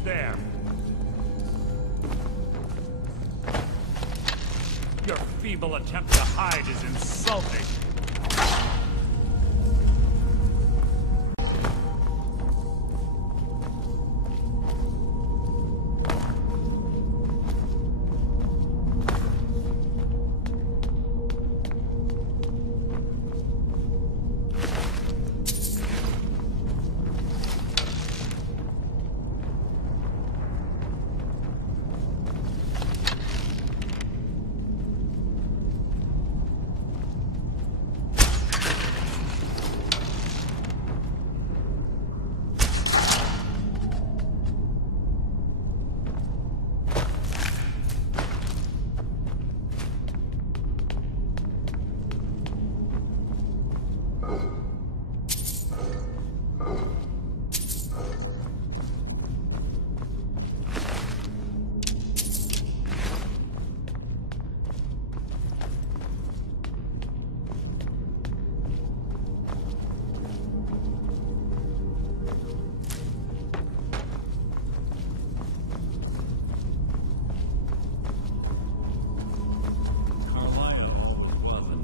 Who's there? Your feeble attempt to hide is insulting.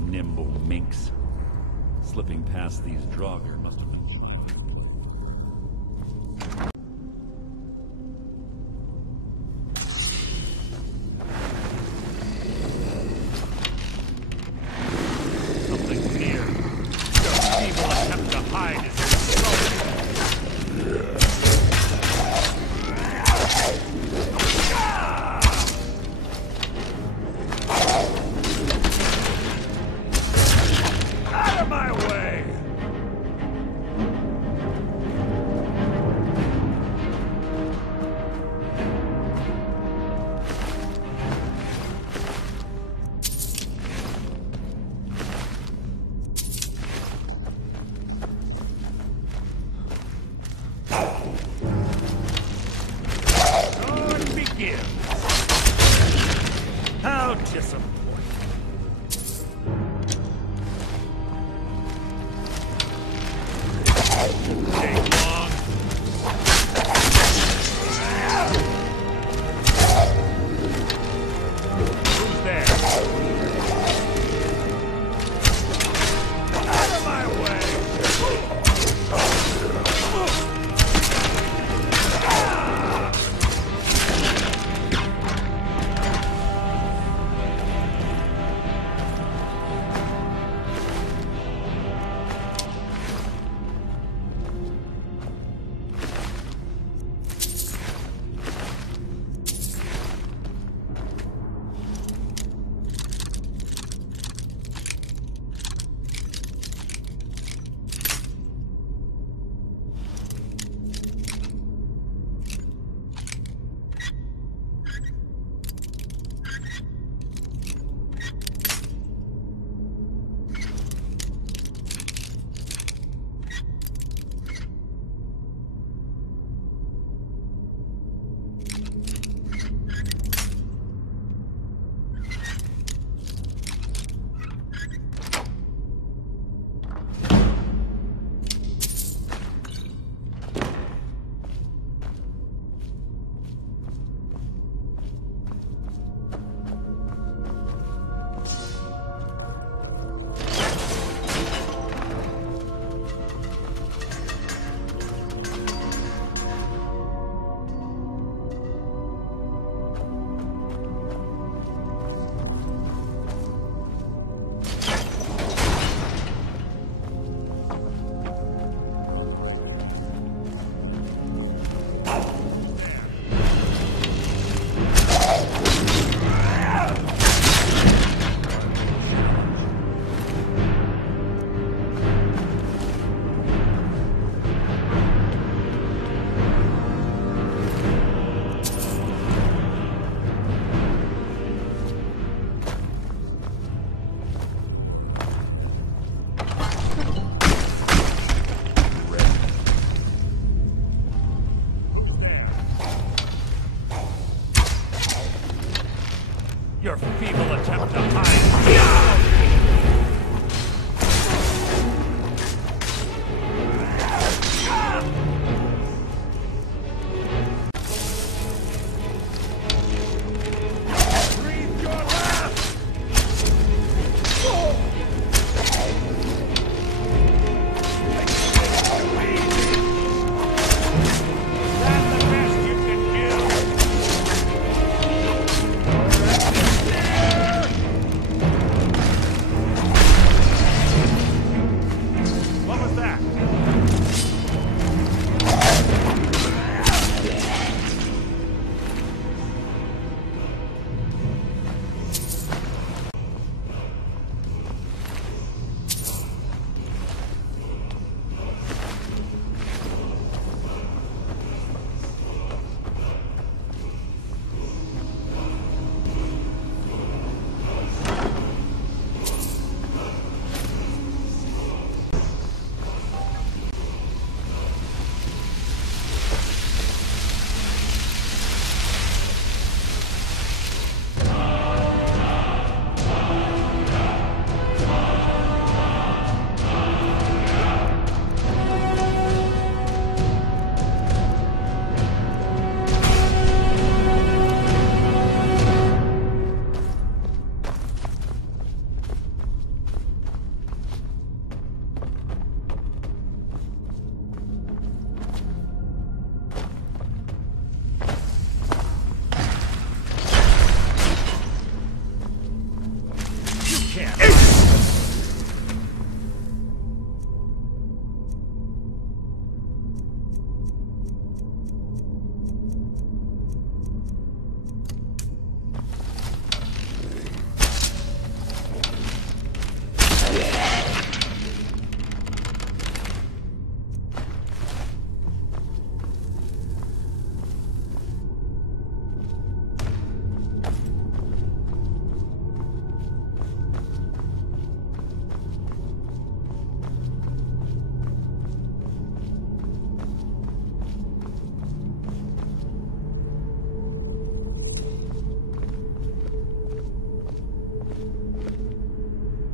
Nimble minx. Slipping past these Draugr must have been something near. Your evil attempt to hide is insulting. Out of my way! So it begins. How disappointing. Take long. Who's there? Out of my way!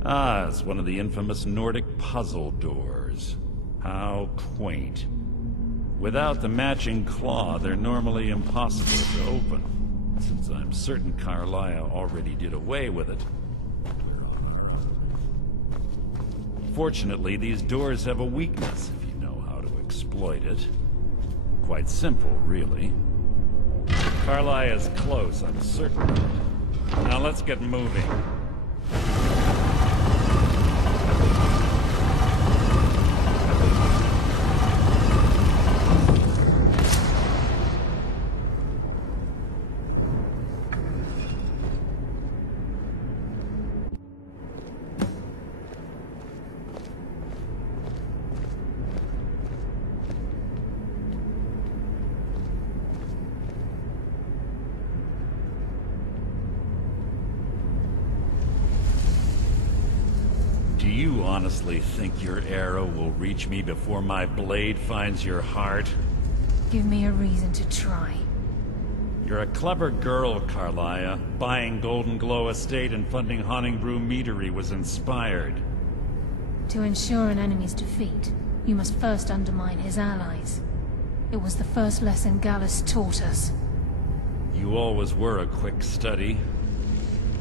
Ah, it's one of the infamous Nordic puzzle doors. How quaint. Without the matching claw, they're normally impossible to open. Since I'm certain Carlia already did away with it. Fortunately, these doors have a weakness, if you know how to exploit it. Quite simple, really. Carlia is close, I'm certain of it. Now let's get moving. Do you honestly think your arrow will reach me before my blade finds your heart? Give me a reason to try. You're a clever girl, Carlia. Buying Golden Glow Estate and funding Honningbrew Meadery was inspired. To ensure an enemy's defeat, you must first undermine his allies. It was the first lesson Gallus taught us. You always were a quick study.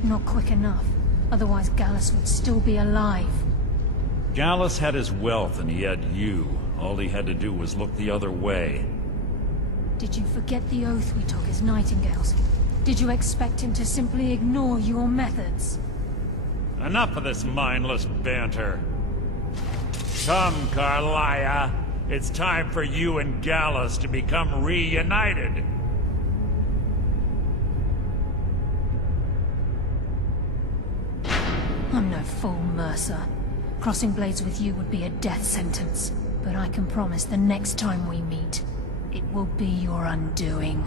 Not quick enough. Otherwise Gallus would still be alive. Gallus had his wealth and he had you. All he had to do was look the other way. Did you forget the oath we took as Nightingales? Did you expect him to simply ignore your methods? Enough of this mindless banter. Come, Carlia. It's time for you and Gallus to become reunited. I'm no fool, Mercer. Crossing blades with you would be a death sentence. But I can promise the next time we meet, it will be your undoing.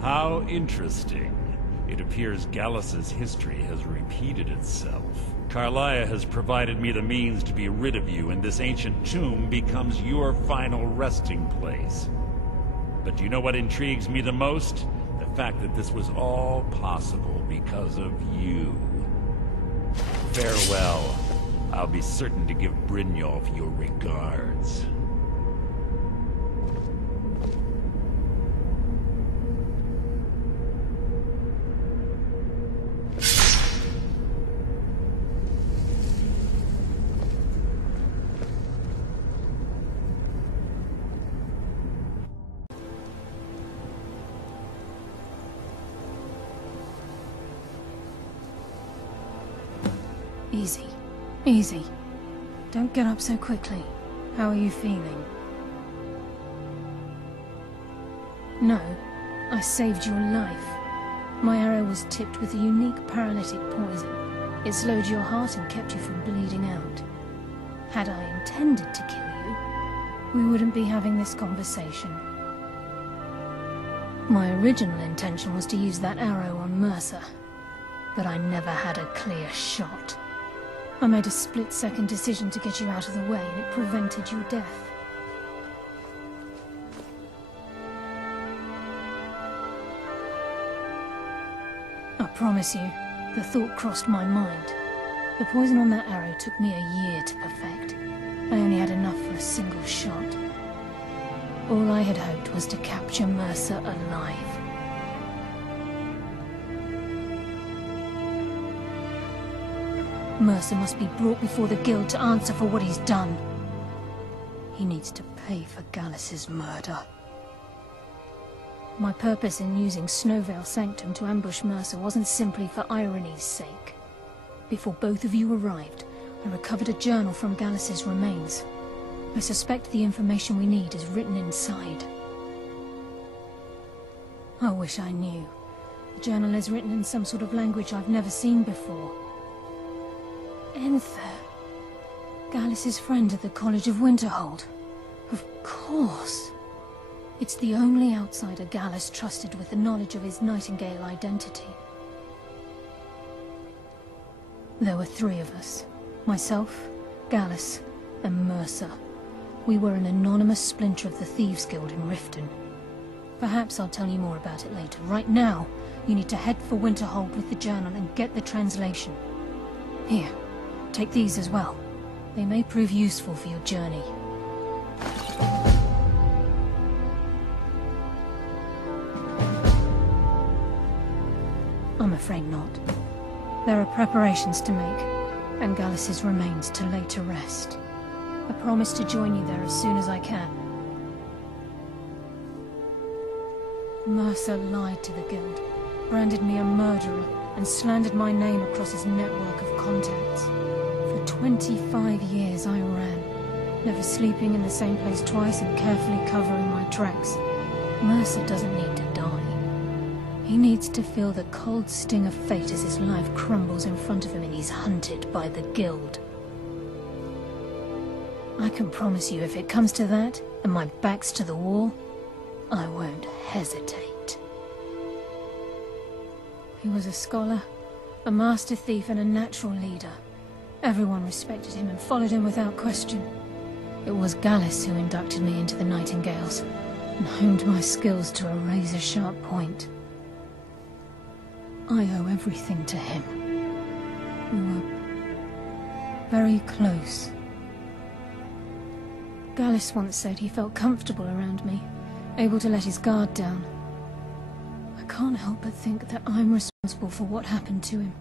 How interesting. It appears Gallus's history has repeated itself. Carlia has provided me the means to be rid of you, and this ancient tomb becomes your final resting place. But do you know what intrigues me the most? The fact that this was all possible because of you. Farewell. I'll be certain to give Brynjolf your regards. Easy. Easy. Don't get up so quickly. How are you feeling? No. I saved your life. My arrow was tipped with a unique paralytic poison. It slowed your heart and kept you from bleeding out. Had I intended to kill you, we wouldn't be having this conversation. My original intention was to use that arrow on Mercer, but I never had a clear shot. I made a split-second decision to get you out of the way, and it prevented your death. I promise you, the thought crossed my mind. The poison on that arrow took me a year to perfect. I only had enough for a single shot. All I had hoped was to capture Mercer alive. Mercer must be brought before the Guild to answer for what he's done. He needs to pay for Gallus's murder. My purpose in using Snowveil Sanctum to ambush Mercer wasn't simply for irony's sake. Before both of you arrived, I recovered a journal from Gallus's remains. I suspect the information we need is written inside. I wish I knew. The journal is written in some sort of language I've never seen before. Enther. Gallus's friend at the College of Winterhold. Of course. It's the only outsider Gallus trusted with the knowledge of his Nightingale identity. There were 3 of us. Myself, Gallus, and Mercer. We were an anonymous splinter of the Thieves Guild in Riften. Perhaps I'll tell you more about it later. Right now, you need to head for Winterhold with the journal and get the translation. Here, take these as well. They may prove useful for your journey. I'm afraid not. There are preparations to make, and Gallus' remains to lay to rest. I promise to join you there as soon as I can. Mercer lied to the Guild, branded me a murderer, and slandered my name across his network of contacts. For 25 years I ran, never sleeping in the same place twice and carefully covering my tracks. Mercer doesn't need to die. He needs to feel the cold sting of fate as his life crumbles in front of him and he's hunted by the Guild. I can promise you, if it comes to that, and my back's to the wall, I won't hesitate. He was a scholar, a master thief, and a natural leader. Everyone respected him and followed him without question. It was Gallus who inducted me into the Nightingales, and honed my skills to a razor-sharp point. I owe everything to him. We were very close. Gallus once said he felt comfortable around me, able to let his guard down. I can't help but think that I'm responsible for what happened to him.